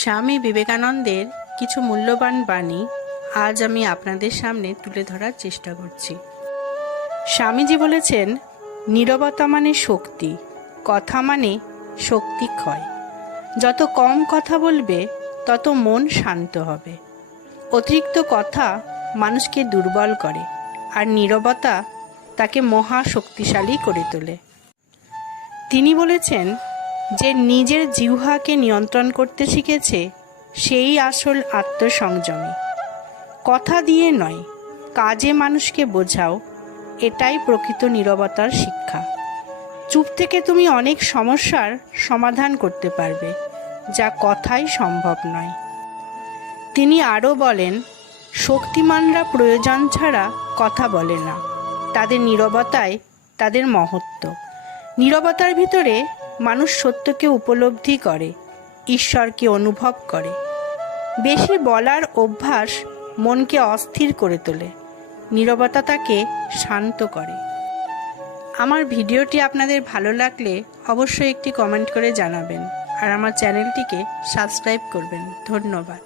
স্বামী বিবেকানন্দের কিছু মূল্যবান বাণী আজ আমি আপনাদের সামনে তুলে ধরার চেষ্টা করছি। স্বামীজি বলেছেন, নীরবতা মানে শক্তি, কথা মানে শক্তি ক্ষয়। যত কম কথা বলবে তত মন শান্ত হবে। অতিরিক্ত কথা মানুষকে দুর্বল করে, আর নীরবতা তাকে মহা শক্তিশালী করে তোলে। তিনি বলেছেন, যে নিজের জিহ্বাকে নিয়ন্ত্রণ করতে শিখেছে সেই আসল আত্মসংযমী। কথা দিয়ে নয়, কাজে মানুষকে বোঝাও, এটাই প্রকৃত নীরবতার শিক্ষা। চুপ থেকে তুমি অনেক সমস্যার সমাধান করতে পারবে, যা কথাই সম্ভব নয়। তিনি আরও বলেন, শক্তিমানরা প্রয়োজন ছাড়া কথা বলে না, তাদের নীরবতায় তাদের মহত্ব। নীরবতার ভিতরে মানুষ সত্যকে উপলব্ধি করে, ঈশ্বরকে অনুভব করে। বেশি বলার অভ্যাস মনকে অস্থির করে তোলে, নীরবতা তাকে শান্ত করে। আমার ভিডিওটি আপনাদের ভালো লাগলে অবশ্যই একটি কমেন্ট করে জানাবেন, আর আমার চ্যানেলটিকে সাবস্ক্রাইব করবেন। ধন্যবাদ।